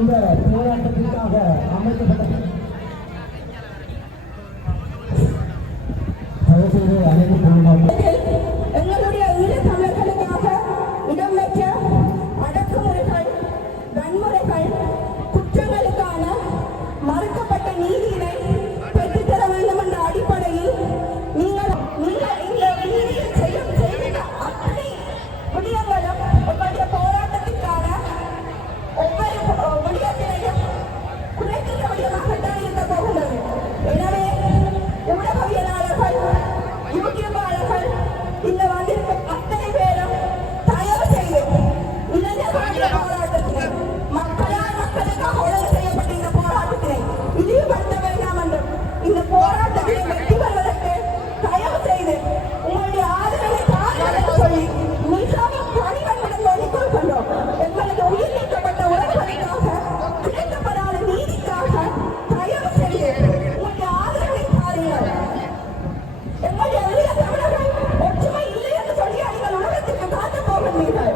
இந்த போராட்டத்திற்காக அமைக்கப்பட்ட எங்களுடைய ஈழத்தமிழர்களுக்காக இடம்பெற்ற அடக்குமுறைகள், வன்முறைகள், குற்றங்களுக்கான மறுக்கப்பட்ட நீதியினை பெற்றுத்தர வேண்டும் என்ற அடிப்படையில் நீங்கள் இந்த நீதியில் செய்த அத்தனை விடயங்களும் உங்களுடைய போராட்டத்திற்கான ஒவ்வொரு விடயத்தினையும் குறைக்கின்ற விடயமாகத்தான் இருக்க போகின்றது. எனவே ஊடகவியலாளர்கள், யூடியூபாளர்கள், இந்த வந்திருக்கும் அத்தனை பேரும் தயவு செய்து இளைஞர்களுடைய போராட்டத்தினை, மக்களால் மக்களுக்காக ஒழுங்கு செய்யப்பட்ட இந்த போராட்டத்தினை இழிவுபடுத்த வேண்டாம் என்றும், இந்த போராட்டத்தினை வெற்றி பெறுவதற்கு தயவு செய்து உங்களுடைய ஆதரவை தாருங்கள் என்று சொல்லி மிகவும் பணிவன்புடன் வேண்டிக் கொள்கின்றோம். எங்களது உயிர் நீக்கப்பட்ட உறவுகளுக்காக, கிடைக்கப்படாத நீதிக்காக தயவு செய்து உங்களுடைய ஆதரவை தாருங்கள். எங்களுடைய ஈழத்தமிழர்கள் ஒற்றுமை இல்லை என்று சொல்லி நீங்கள் உலகத்திற்கு காட்டப் போகின்றீர்கள்.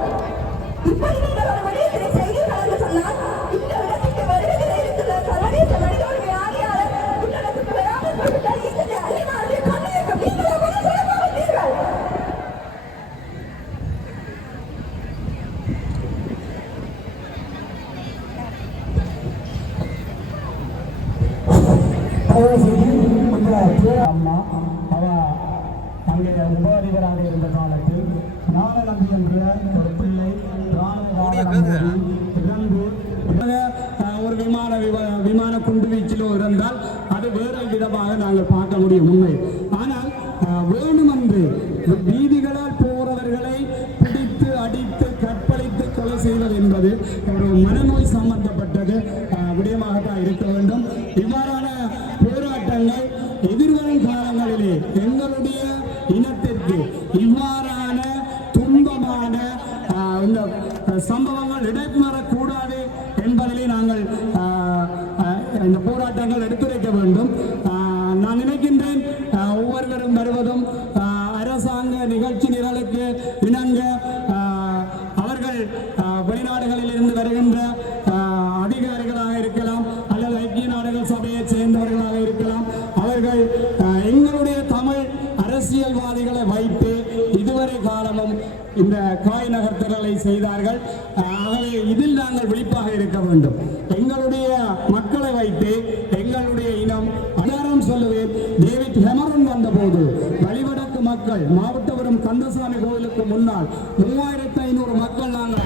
இப்படி நீங்கள் ஒரு விடயத்தினை செய்தீர்கள் என்று சொன்னால் இந்த இடத்திற்கு வருகிற இருக்கிற சர்வதேச மனித உரிமை ஆணையாளர் இந்த இடத்துக்கு வராமல் போய்விட்டால் இந்த அணிமாருடைய கண்ணீருக்கு நீங்கள் கூட சொல்ல போகின்றீர்கள். அம்மா அவ அங்கே உப அதிபராக இருந்த காலத்தில் ஞானநம்பி என்ற ஒரு பிள்ளை இறந்து ஒரு விமான குண்டு வீச்சிலோ இருந்தால் அது வேறு விதமாக நாங்கள் பார்க்க முடியும் உண்மை. ஆனால் வேணுமென்று வீதிகளால் போறவர்களை பிடித்து அடித்து கற்பழித்து கொலை செய்வது என்பது ஒரு மனநோய் சம்பந்தப்பட்டது விடயமாகத்தான் இருக்க வேண்டும். இவ்வாறான போராட்டங்கள் எதிர்வரும் காலங்களிலே எங்களுடைய இனத்திற்கு இவ்வாறான துன்பமான இந்த சம்பவங்கள் இடம்பெறக்கூடாது என்பதிலே நாங்கள் இந்த போராட்டங்கள் எடுத்துரைக்க வேண்டும். நான் நினைக்கின்றேன் ஒவ்வொருவரும் வருவதும் அரசாங்க நிகழ்ச்சி நிரலுக்கு இணங்க அவர்கள் வெளிநாடுகளில் இருந்து வருகின்ற அதிகாரிகளாக இருக்கலாம் அல்லது ஐக்கிய நாடுகள் சபையை சேர்ந்தவர்களாக இருக்கலாம். அவர்கள் எங்களுடைய தமிழ் அரசியல்வாதிகளை வைத்து இதுவரை காலமும் இந்த காய் நகர்த்தல்களை செய்தார்கள். ஆகவே இதில் நாங்கள் விழிப்பாக இருக்க வேண்டும். எங்களுடைய மக்களை வைத்து எங்களுடைய இனம் அடாரம் சொல்லுவேன். டேவிட் ஹெமரன் வந்தபோது வழிவடக்கு மக்கள் மாவட்டபுரம் கந்தசாமி கோவிலுக்கு முன்னால் 3500 மக்கள் நாங்கள்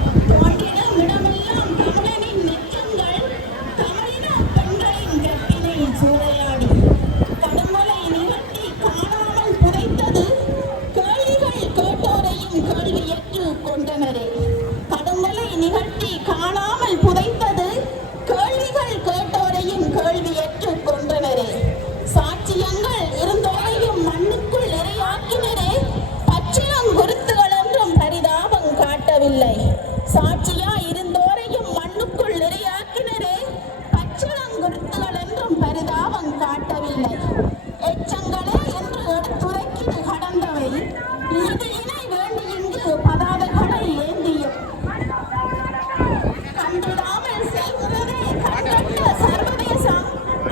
நிகழ்த்தி காணாமல் புதைத்தது கேள்விகள் கேட்டோரையும் கேள்வியற்று கொண்டனரே. சாட்சியங்கள் இருந்தோரையும் மண்ணுக்குள் இரையாக்கினரே. பச்சிளங்குருத்துகள் என்றும் பரிதாபம் காட்டவில்லை. சாட்சியா இருந்தோரையும் மண்ணுக்குள் இரையாக்கினரே. பச்சிளங்குருத்துகள் என்றும் பரிதாபம் காட்டவில்லை. எச்சங்களே என்று எடுத்துரைக்கிது கடந்தவை இது இணை வேண்டி இங்கு பதாதைகளை ஏந்தியும் கண்டிடாமல் செல்கிறதே கண்டற்ற சர்வதேசம்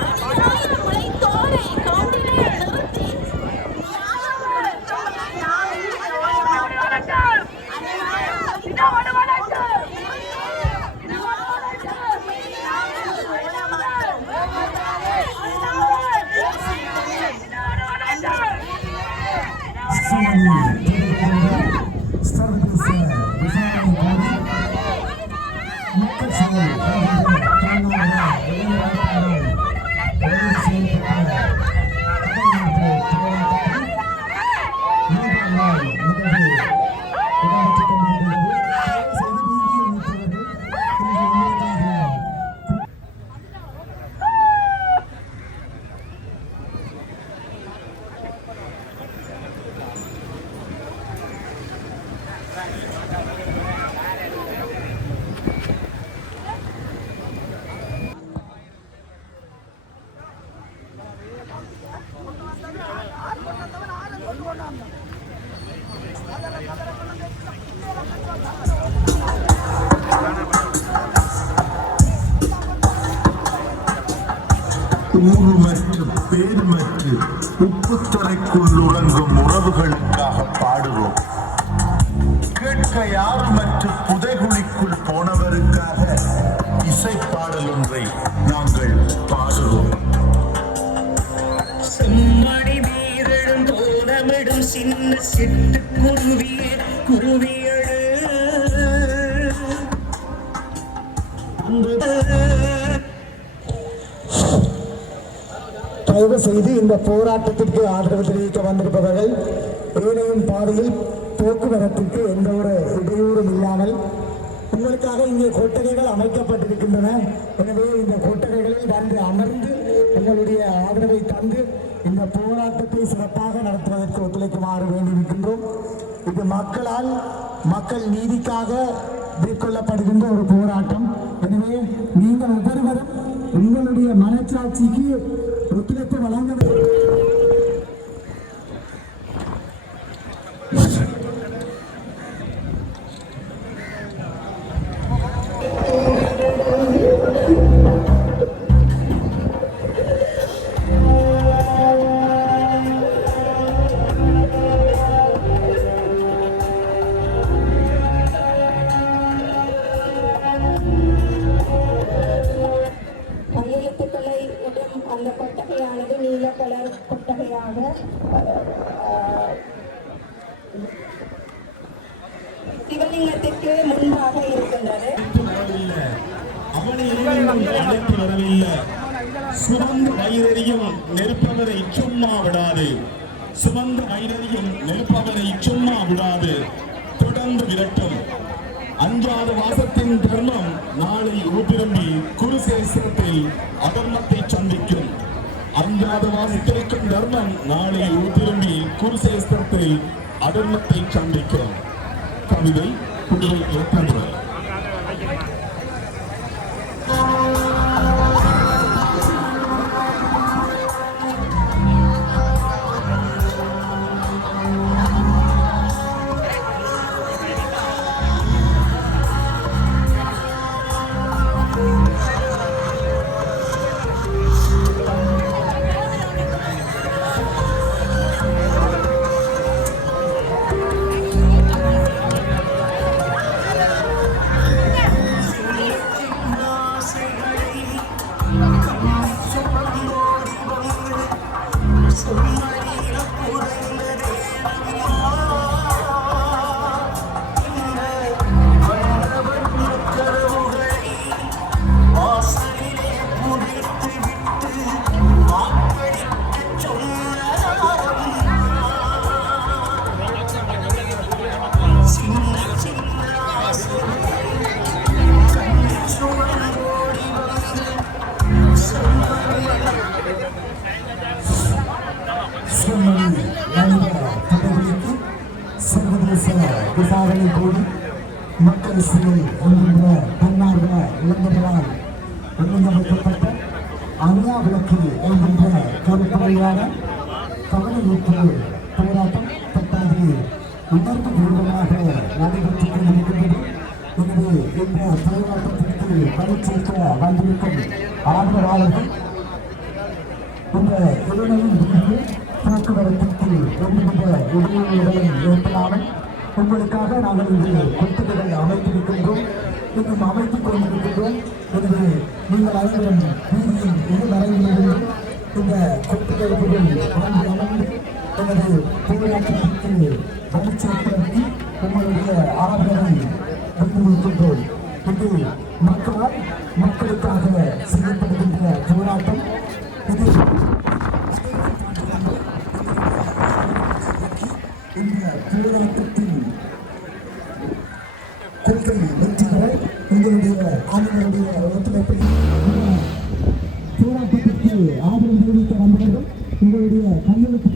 அநியாயம் உழைத்தோரை காண்டிலே நிறுத்தி நியாயம் கிடைக்கும் ஊறுமற்று பேருமற்று உப்புத்துறைக்குள் உறங்கும் உறவுகளுக்காக பாடுவோம். கேட்க யாருமற்று புதைகுழிக்குள் போனவருக்காக இசைப்பாடல் ஒன்றை நாங்கள் பாடுவோம். செம்மடி வீரழும் தோலமிடும் சின்ன சிட்டு குருவியே குருவியழு தயவு செய்து இந்த போராட்டத்திற்கு ஆதரவு தெரிவிக்க வந்திருப்பவர்கள் ஏனையும் பாதையில் போக்குவரத்திற்கு எந்த ஒரு இடையூறும் இல்லாமல் உங்களுக்காக இங்கே கொட்டகைகள் அமைக்கப்பட்டிருக்கின்றன. எனவே இந்த கொட்டகைகளில் வந்து அமர்ந்து உங்களுடைய ஆதரவை தந்து இந்த போராட்டத்தை சிறப்பாக நடத்துவதற்கு ஒத்துழைக்குமாறு வேண்டியிருக்கின்றோம். இது மக்களால் மக்கள் நீதிக்காக மேற்கொள்ளப்படுகின்ற ஒரு போராட்டம். எனவே நீங்கள் ஒவ்வொருவரும் உங்களுடைய மனச்சாட்சிக்கு ஒத்துழைப்பு வழங்க வேண்டும். கையெழுத்துக்களை இடும் அந்த கொட்டகையானது நீல கலர் கொட்டகையாக சிவலிங்கத்திற்கு முன்பாக இருக்கின்றது. அழைத்து வரவில்லை. சுமந்து வயிறறியும் நெருப்பவரை சும்மா விடாது. சுமந்து வயிறறியும் நெருப்பவரை சும்மா விடாது. தொடர்ந்து விரட்டும். அன்றாட வாசத்தின் தர்மம் நாளை ஊபிரும்பி குருசேஸ்வரத்தில் அதர்மத்தை சந்திக்கும். அன்றாட வாசத்திற்கும் தர்மம் நாளை ஊபிரும்பி குருசேஸ்வரத்தில் அதர்மத்தை சந்திக்கும். கவிதை புதுவை ஏற்கனவே. விசாரணை கூடி மக்கள் சிலை என்கின்ற தன்னார்வ இளைஞர்களால் ஒழுங்கமைக்கப்பட்ட அணியா விளக்கு என்கின்ற கருப்பொழியான கவனஈர்ப்பு போராட்டம் தற்போது உணர்வு பூர்வமாக நடைபெற்றுக் கொண்டிருக்கின்றது. எனவே இந்த போராட்டத்திற்கு பரிசீலிக்க வந்திருக்கும் ஆதரவாளர்கள் இந்த இளைஞரின் மீது போக்குவரத்திற்கு எந்தவித இடையூறுகளும் ஏற்படாமல் உங்களுக்காக நாங்கள் இன்று கொட்டுகளை அமைத்திருக்கின்றோம், இன்னும் அமைத்துக் கொண்டிருக்கின்றோம். எனவே நீங்கள் அனைவரும் வீதியின் இருவரையிலிருந்து இந்த கொட்டுகளுடன் வந்து அமர்ந்து எனது போராட்டத்திற்கு வலிச்சேர்ப்பதற்கு உங்களுடைய ஆதரவை வைத்திருக்கின்றோம். இது மக்களால் மக்களுக்காக செய்யப்படுகின்ற போராட்டம். இது இந்த போராட்டத்தின் கொள்கை வெற்றி பெற உங்களுடைய ஆளுநருடைய ஒத்துழைப்பை போராட்டத்திற்கு ஆதரவு தெரிவிக்க வந்தவர்கள் உங்களுடைய கையெழுத்து